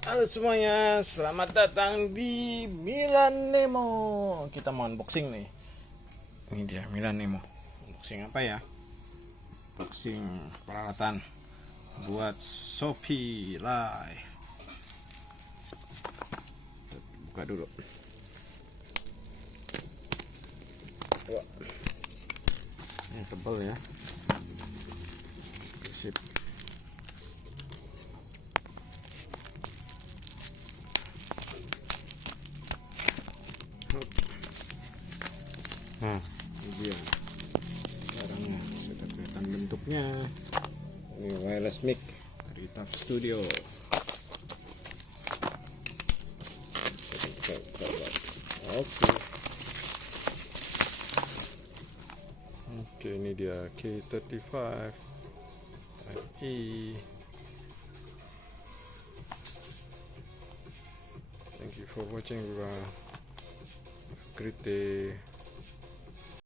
Halo semuanya, selamat datang di Milan Nemo. Kita mau unboxing nih. Ini dia Milan Nemo. Unboxing apa ya? Unboxing peralatan buat Shopee Live. Buka dulu. Ini tebal ya. Sip. Nah, ini dia barangnya, sudah kelihatan bentuknya. Ini wireless mic dari Top Studio. Oke, ini dia K35 FE. Thank you for watching, everyone. Have a great day.